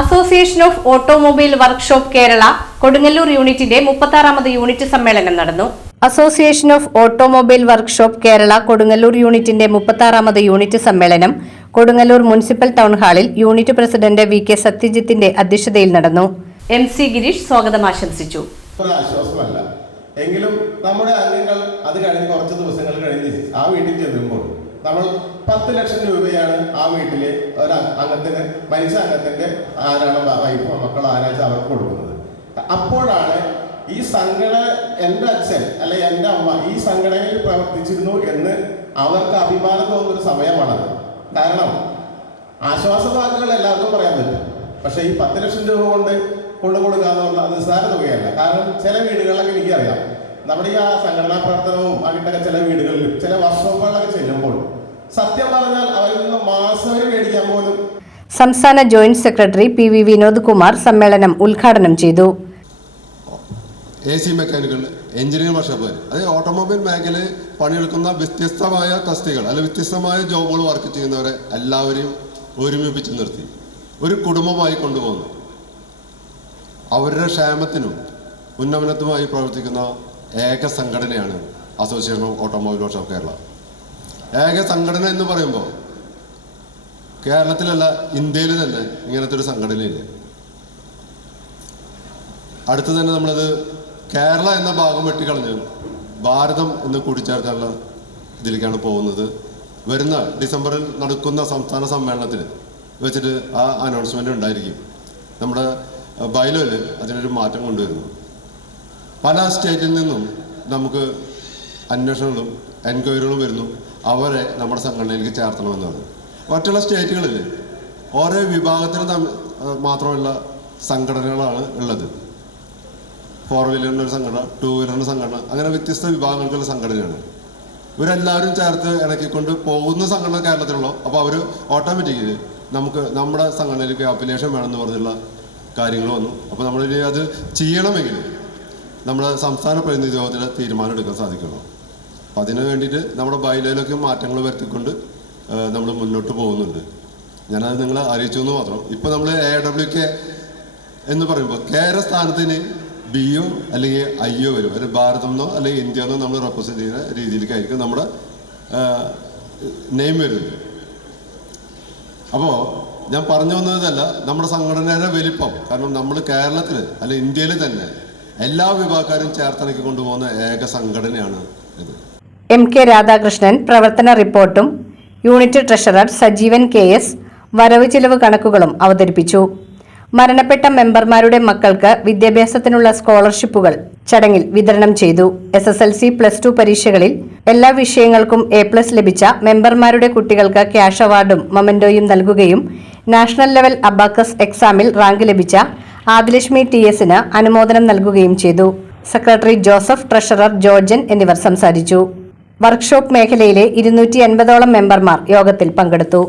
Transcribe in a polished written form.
Association of automobile workshop Kerala Kodungallur യൂണിറ്റിന്റെ 36ാമത് unit സമ്മേളനം നടന്നു. Association of automobile workshop Kerala Kodungallur യൂണിറ്റിന്റെ 36ാമത് യൂണിറ്റ് സമ്മേളനം കൊടുങ്ങല്ലൂർ മുനിസിപ്പൽ ടൗൺ ഹാളിൽ യൂണിറ്റ് പ്രസിഡന്റ് വി.കെ. സത്യജിത്തിന്റെ അധ്യക്ഷതയിൽ നടന്നു. എം.സി. ഗിരീഷ് സ്വാഗതം ആശംസിച്ചു. എങ്കിലും നമ്മുടെ അംഗങ്ങൾ അത് കഴിഞ്ഞ് കുറച്ച് ദിവസങ്ങൾ കഴിഞ്ഞ് ആ വീട്ടിൽ ചെല്ലുമ്പോൾ നമ്മൾ 10 ലക്ഷം രൂപയാണ് ആ വീട്ടിലെ ഒരു അംഗത്തിന് മരിച്ച അംഗത്തിന്റെ ആരാണ് വൈഫോ മക്കളോ ആരാച്ച അവർക്ക് കൊടുക്കുന്നത്. അപ്പോഴാണ് ഈ സംഘടന എൻ്റെ അച്ഛൻ അല്ലെ എൻ്റെ അമ്മ ഈ സംഘടനയിൽ പ്രവർത്തിച്ചിരുന്നു എന്ന് അവർക്ക് അഭിമാനം തോന്നുന്നൊരു സമയമാണത്. കാരണം ആശ്വാസവാക്കുകൾ എല്ലാവർക്കും പറയാൻ പറ്റും, പക്ഷെ ഈ 10 ലക്ഷം രൂപ കൊണ്ട് കൊണ്ടുകൊടുക്കാന്ന് പറഞ്ഞാൽ നിസ്സാര തുകയല്ല. കാരണം ചില വീടുകളിലൊക്കെ എനിക്കറിയാം, നമ്മുടെ ഈ ആ സംഘടനാ പ്രവർത്തനവും അങ്ങനത്തെ ചില വീടുകളിലും ചില വർക്ക്ഷോപ്പുകളിലൊക്കെ ചെല്ലുമ്പോൾ സത്യം പറഞ്ഞാൽ അവരിൽ നിന്ന് മാസവരി മേടിക്കാൻ പോലും. സംസ്ഥാന joint secretary PV. Vinod Kumar സമ്മേളനം ഉദ്ഘാടനം ചെയ്തു. AC മെക്കാനിക്കൽ എഞ്ചിനീയർ വർക്ക്ഷോപ്പ്, അതായത് ഓട്ടോമൊബൈൽ മേഖലയിൽ പണിയെടുക്കുന്ന വ്യത്യസ്തമായ തസ്തികൾ അല്ലെങ്കിൽ വ്യത്യസ്തമായ ജോബുകൾ വർക്ക് ചെയ്യുന്നവരെ എല്ലാവരെയും ഒരുമിപ്പിച്ച് നിർത്തി ഒരു കുടുംബമായി കൊണ്ടുപോകുന്നു. അവരുടെ ക്ഷേമത്തിനും ഉന്നമനത്തിനുമായി പ്രവർത്തിക്കുന്ന ഏക സംഘടനയാണ് association of automobile workshop Kerala. ഏക സംഘടന എന്ന് പറയുമ്പോൾ കേരളത്തിലല്ല ഇന്ത്യയിൽ തന്നെ ഇങ്ങനത്തെ ഒരു സംഘടനയില്ല. അടുത്ത് തന്നെ നമ്മളത് കേരള എന്ന ഭാഗം വെട്ടിക്കളഞ്ഞ് ഭാരതം എന്ന് കൂട്ടിച്ചേർക്കാനുള്ള ഇതിലേക്കാണ് പോകുന്നത്. വരുന്ന ഡിസംബറിൽ നടക്കുന്ന സംസ്ഥാന സമ്മേളനത്തിൽ വെച്ചിട്ട് ആ അനൗൺസ്മെൻ്റ് ഉണ്ടായിരിക്കും. നമ്മുടെ ബൈലോയിൽ അതിനൊരു മാറ്റം കൊണ്ടുവരുന്നു. പല സ്റ്റേറ്റിൽ നിന്നും നമുക്ക് അന്വേഷണങ്ങളും എൻക്വയറികളും വരുന്നു, അവരെ നമ്മുടെ സംഘടനയിലേക്ക് ചേർത്തണമെന്നാണ്. മറ്റുള്ള സ്റ്റേറ്റുകളിൽ ഓരോ വിഭാഗത്തിന് മാത്രമുള്ള സംഘടനകളാണ് ഉള്ളത്. 4 വീലറിൻ്റെ ഒരു സംഘടന, 2 വീലറിൻ്റെ സംഘടന, അങ്ങനെ വ്യത്യസ്ത വിഭാഗങ്ങൾക്കുള്ള സംഘടനയാണ്. ഇവരെല്ലാവരും ചേർത്ത് ഇണക്കിക്കൊണ്ട് പോകുന്ന സംഘടന കേരളത്തിലുള്ളൂ. അപ്പോൾ അവർ ഓട്ടോമാറ്റിക്കലി നമുക്ക് നമ്മുടെ സംഘടനയിലേക്ക് അഫിലിയേഷൻ വേണമെന്ന് പറഞ്ഞുള്ള കാര്യങ്ങൾ വന്നു. അപ്പോൾ നമ്മൾ അത് ചെയ്യണമെങ്കിൽ നമ്മുടെ സംസ്ഥാന പ്രതിനിധി യോഗത്തിൽ തീരുമാനം എടുക്കാൻ സാധിക്കണം. അപ്പോൾ അതിന് വേണ്ടിയിട്ട് നമ്മുടെ ബൈലോയിലൊക്കെ മാറ്റങ്ങൾ വരുത്തിക്കൊണ്ട് നമ്മൾ മുന്നോട്ട് പോകുന്നുണ്ട്. ഞാനത് നിങ്ങളെ അറിയിച്ചു എന്ന് മാത്രം. ഇപ്പോൾ നമ്മൾ AWK എന്ന് പറയുമ്പോൾ കേരള സ്ഥാനത്തിന് BO അല്ലെങ്കിൽ IO വരും, അല്ലെങ്കിൽ ഭാരതം എന്നോ അല്ലെങ്കിൽ ഇന്ത്യ എന്നോ നമ്മൾ റെപ്രസെൻറ്റ് ചെയ്യുന്ന രീതിയിലേക്കായിരിക്കും നമ്മുടെ നെയിം വരുന്നത്. അപ്പോൾ ഞാൻ പറഞ്ഞു വന്നതല്ല നമ്മുടെ സംഘടനയുടെ വലിപ്പം. കാരണം നമ്മൾ കേരളത്തിൽ അല്ലെ ഇന്ത്യയിൽ തന്നെ എല്ലാ വിഭാഗക്കാരും ചേർത്തിണക്കി കൊണ്ടുപോകുന്ന ഏക സംഘടനയാണ് ഇത്. M.K. രാധാകൃഷ്ണൻ പ്രവർത്തന റിപ്പോർട്ടും യൂണിറ്റ് ട്രഷറർ സജീവൻ KS വരവ് ചിലവ് കണക്കുകളും അവതരിപ്പിച്ചു. മരണപ്പെട്ട മെമ്പർമാരുടെ മക്കൾക്ക് വിദ്യാഭ്യാസത്തിനുള്ള സ്കോളർഷിപ്പുകൾ ചടങ്ങിൽ വിതരണം ചെയ്തു. SSLC +2 പരീക്ഷകളിൽ എല്ലാ വിഷയങ്ങൾക്കും A+ ലഭിച്ച മെമ്പർമാരുടെ കുട്ടികൾക്ക് ക്യാഷ് അവാർഡും മൊമെന്റോയും നൽകുകയും നാഷണൽ ലെവൽ അബാക്കസ് എക്സാമിൽ റാങ്ക് ലഭിച്ച ആദിലക്ഷ്മി TS-ന് അനുമോദനം നൽകുകയും ചെയ്തു. സെക്രട്ടറി ജോസഫ്, ട്രഷറർ ജോർജൻ എന്നിവർ സംസാരിച്ചു. വർക്ക്ഷോപ്പ് മേഖലയിലെ 280ഓളം മെമ്പർമാർ യോഗത്തിൽ പങ്കെടുത്തു.